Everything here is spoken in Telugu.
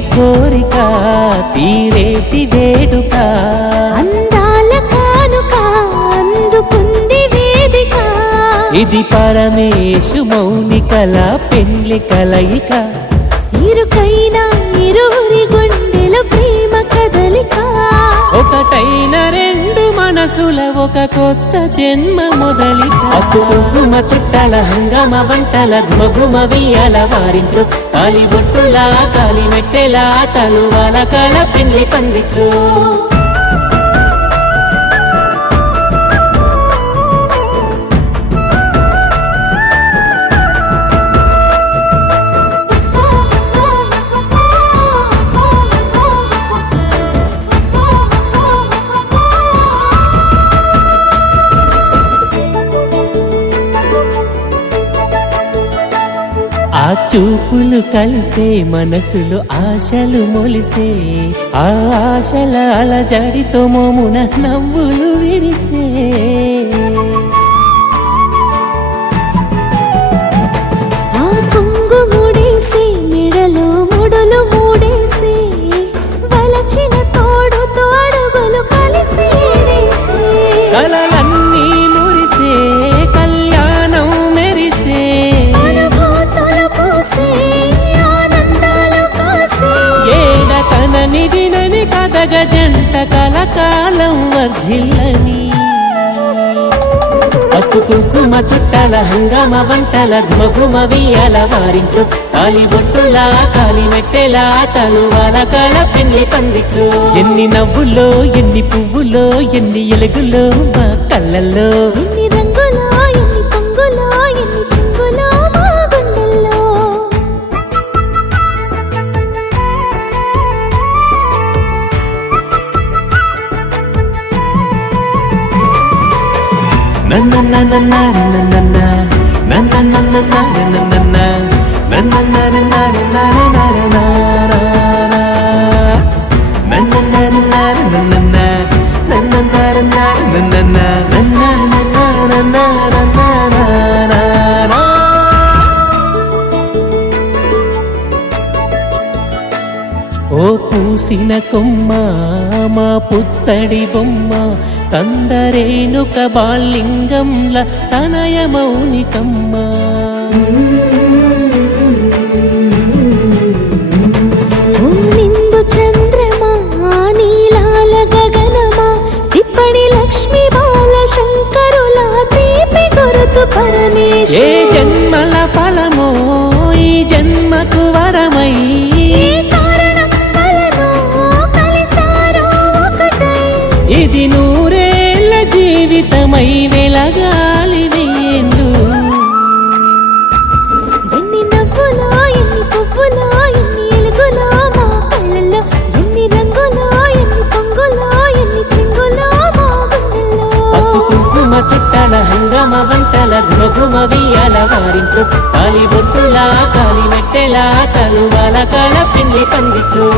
కోరిక తీరేటి వేడుక. అందాల కానుక అందుకుంది వేదిక. ఇది పరమేశు మౌనికల పెండ్లి కలయిక. ఇరుకైన ఒక కొత్త జన్మ మొదలి పసుపు కుంకుమ చుట్టల హంగమ వంటల ఘుమఘుమ వెయ్యాల వారింట్లు. కాలి బొట్టులా కాలి మెట్టెలా తలువాల కల పిండి పందిట్లు చూపులు కలిసే మనసులు ఆశలు మొలిసే ఆ ఆశల అలజడితో మోమున నవ్వులు విరిసే. ఆ వినని జంట కలకాలం వర్ధిల్లని. పసుపు కుంకుమ చుట్టాల హంగామ వంటల ఘుమఘుమ వెయ్యాల వారింట్లు కాలి బొట్టులా కాలి మెట్టెలా తలువాల కల పెళ్ళి పందిట్లు. ఎన్ని నవ్వులో ఎన్ని పువ్వులో ఎన్ని ఎలుగులో మా కళ్ళల్లో na na na పూసిన కొమ్మ మా పుత్తడి బొమ్మ సందరేనుక బాలింగంల తనయ మౌనికమ్మ. ఓ నిండు చంద్రమా నీలాల గగనమా ఇప్పటి లక్ష్మీ బాల శంకరుల తీపి గురుతు ఏ జన్మల ఫలమో ఈ జన్మకు వరమై ఇది నూరేళ్ళ జీవితమై వెలగాలి వెయ్యేళ్ళు ఎన్ని నవ్వులో ఎన్ని పువ్వులో ఎన్ని ఎలుగులో మా కళ్ళల్లో ఎన్ని రంగులో ఎన్ని పొంగులో ఎన్ని చెంగులో మా గుండెల్లో. కుంకుమ చుట్టాల హంగమ వంటల ఘుమఘుమ వెయ్యాల వారింట్లో తాలి బొట్టులా కాలి మెట్టెలా తలువాల కళ పిండి పందిట్లు